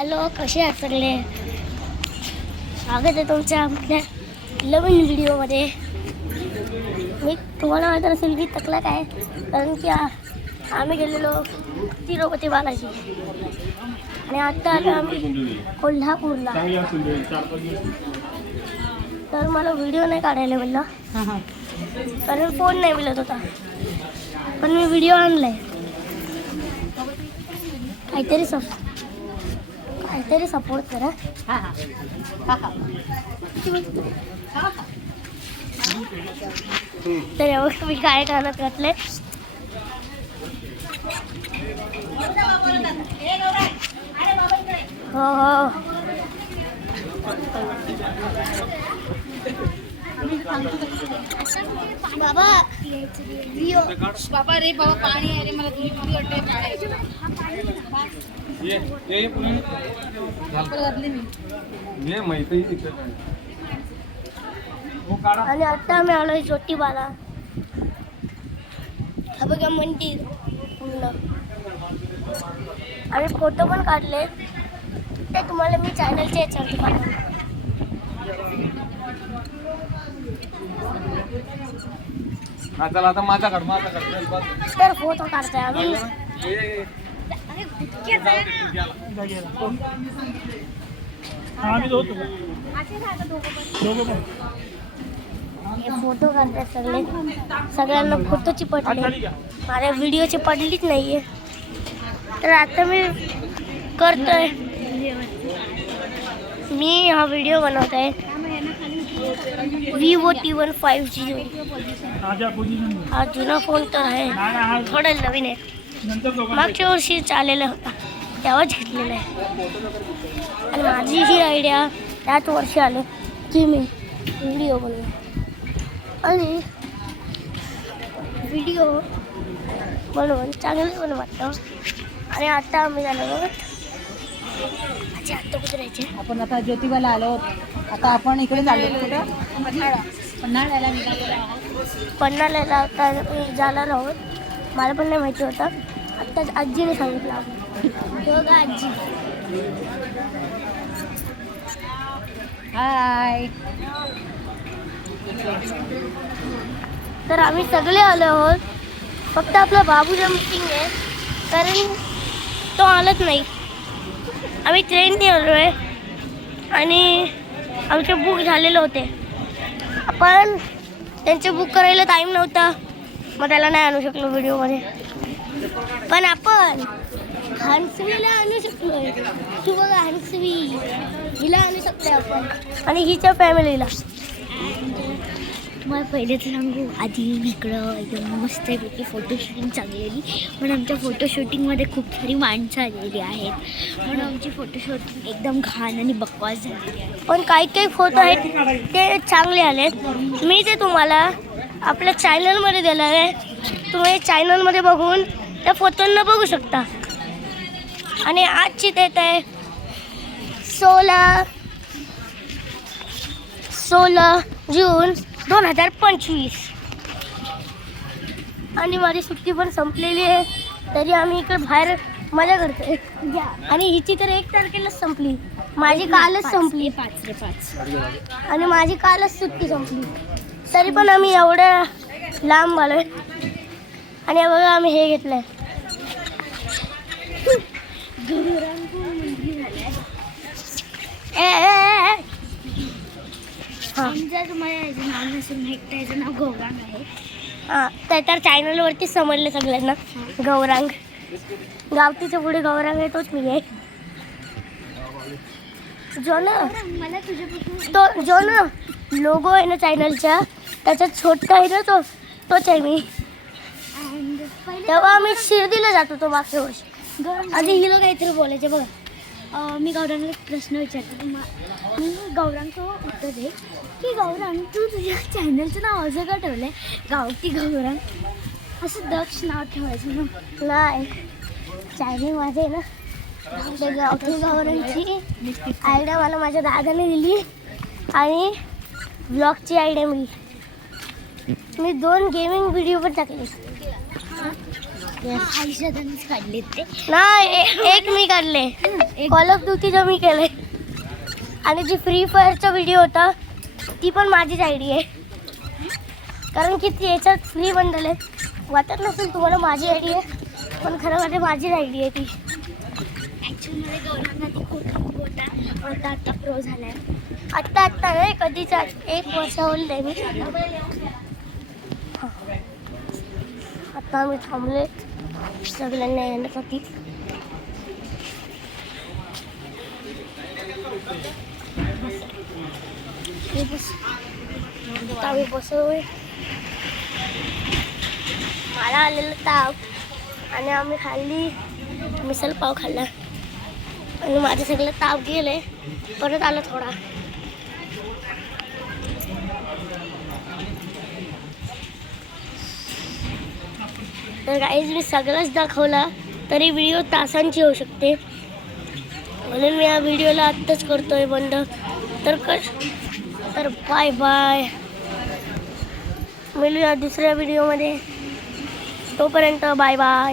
Hello, कसे आहात सगळे? स्वागत आहे तुमच्या आपल्या नवीन व्हिडिओमध्ये. मी तुम्हाला माहीत असेल की तकला काय, कारण की आम्ही गेलेलो तिरुपती बालाजी आणि आता आलो आम्ही कोल्हापूरला. तर मला व्हिडिओ नाही काढायला मिळाला कारण फोन नाही मिळत होता, पण मी व्हिडिओ आणलाय. काहीतरी सपोर्ट करा. तर एवढं मी काय कानात घातलंय. हो हो, बाबा बाबा रे बाबा, पाणी आहे रे, मला तुझी किती वाटते काढायचं. आणि आता आम्ही आलोय ज्योतिबाला. हा बघा मंदिर पूर्ण. आम्ही फोटो पण काढले, ते तुम्हाला मी चॅनलच्या याच्यावरती पाठवतो. चला आता माझ्याकडे तर फोटो काढताय आम्ही. हे फोटो काढताय सगळे. सगळ्यांना फोटोची पडली, माझ्या व्हिडिओची पडलीच नाहीये. तर आता मी करतोय, मी हा व्हिडिओ बनवत आहे Vivo T1 5G. हा जुना फोन तर आहे, थोडा नवीन आहे. मागच्या वर्षी चाललेला होता तेव्हाच घेतलेला आहे. आणि माझी ही आयडिया त्याच वर्षी आले की मी व्हिडिओ बनवू आणि व्हिडिओ बनवून चांगलं पण वाटतं. आणि आता आम्ही झालो आता कुठे आपण आता ज्योतिबाला आलो. आता आपण इकडे चाललो कुठं? पन्हाळ्याला पन्हाळ्याला आता जाणार आहोत. मला पण नाही माहिती होतं, आत्ताच आजीने सांगितलं. बघा आजी. हाय. तर आम्ही सगळे आलो आहोत, फक्त आपला बाबूचा मीटिंग आहे कारण तो आलाच नाही. आम्ही ट्रेनने आलो आहे आणि आमचे बुक झालेले होते, पण त्यांचे बुक करायला टाईम नव्हता, मग त्याला नाही आणू शकलो व्हिडिओमध्ये. पण आपण हंसवीला आणू शकलो. तू बघा हंसवी, हिला आणू शकतो आपण आणि हिच्या फॅमिलीला. तुम्हाला पहिलेच सांगू, आधी इकडं एकदम मस्तपैकी फोटोशूटिंग चाललेली, पण आमच्या फोटोशूटिंगमध्ये खूप सारी माणसं आलेली आहेत, म्हणून आमची फोटोशूटिंग एकदम घाण आणि बकवास झालेली आहे. पण काही फोटो आहेत ते चांगले आलेत. मी ते तुम्हाला आपल्या चॅनलमध्ये देणार आहे. तुम्ही चॅनलमध्ये बघून त्या फोटोंना बघू शकता. आणि आजची डेट आहे 16 जून 2025 आणि माझी सुट्टी पण संपलेली आहे, तरी आम्ही इकडे बाहेर मजा करतोय. आणि हिची तर 1 तारखेलाच संपली, माझी कालच संपली. 5 आणि माझी कालच सुट्टी संपली, तरी पण आम्ही एवढ्या लांब आलोय. आणि बघा आम्ही हे घेतलंय. जर तुम्हाला याचं नाव नसेल माहीत, याचं नाव गौरांग आहे. हां, तर चॅनलवरती समजलं सगळ्यांना. गौरांग, गावतीच्या पुढे गौरांग आहे, तोच मी आहे. जो ना लोगो आहे ना चॅनलच्या, त्याच्यात छोटा आहे ना तोच आहे मी. तेव्हा आम्ही शिर्डीला जात होतो मागच्या वर्षी. आधी हिला काहीतरी बोलायचे बघा. मी गौरांगला एक प्रश्न विचारते. मी गौरांगचं उत्तर दे की गौरांग, तू तुझ्या चॅनलचं नाव असं का ठेवलं आहे गावठी गौरांग? असं दक्ष नाव ठेवायचं ना. नाही, चॅनल माझे ना ते गावठी गौरांगची आयडिया मला माझ्या दादाने दिली आणि ब्लॉगची आयडिया मी 2 गेमिंग व्हिडिओ पण टाकले. आयुष्यातच काढले ते नाही एक मी काढले कॉल ऑफ ड्युटीचं मी केले आणि जी फ्री फायरचा व्हिडिओ होता ती पण माझीच आयडी आहे कारण की ती याच्यात फ्री बंडल आहे वाटत नसेल तुम्हाला माझी आयडी आहे पण खरं म्हणजे माझीच आयडी आहे ती ॲक्च्युअलमध्ये गौरांना ती खूप होता आता प्रो झालाय आत्ता नाही कधीचा 1 वर्ष ओल्ड आहे मी हां. आता आम्ही थांबले सगळ्यांना येण्यासाठी आता आम्ही बसलोय मला आलेलं ताप आणि आम्ही खाल्ली मिसल पाव खाल्ला आणि माझे सगळे ताप गेले परत आलं थोडा तर गाईज मी सगळंच दाखवला तरी व्हिडिओ तासांची होऊ शकते म्हणून मी या व्हिडिओला आत्ताच करतोय बंद तर बाय बाय मिळूया दुसऱ्या व्हिडिओमध्ये तोपर्यंत बाय बाय.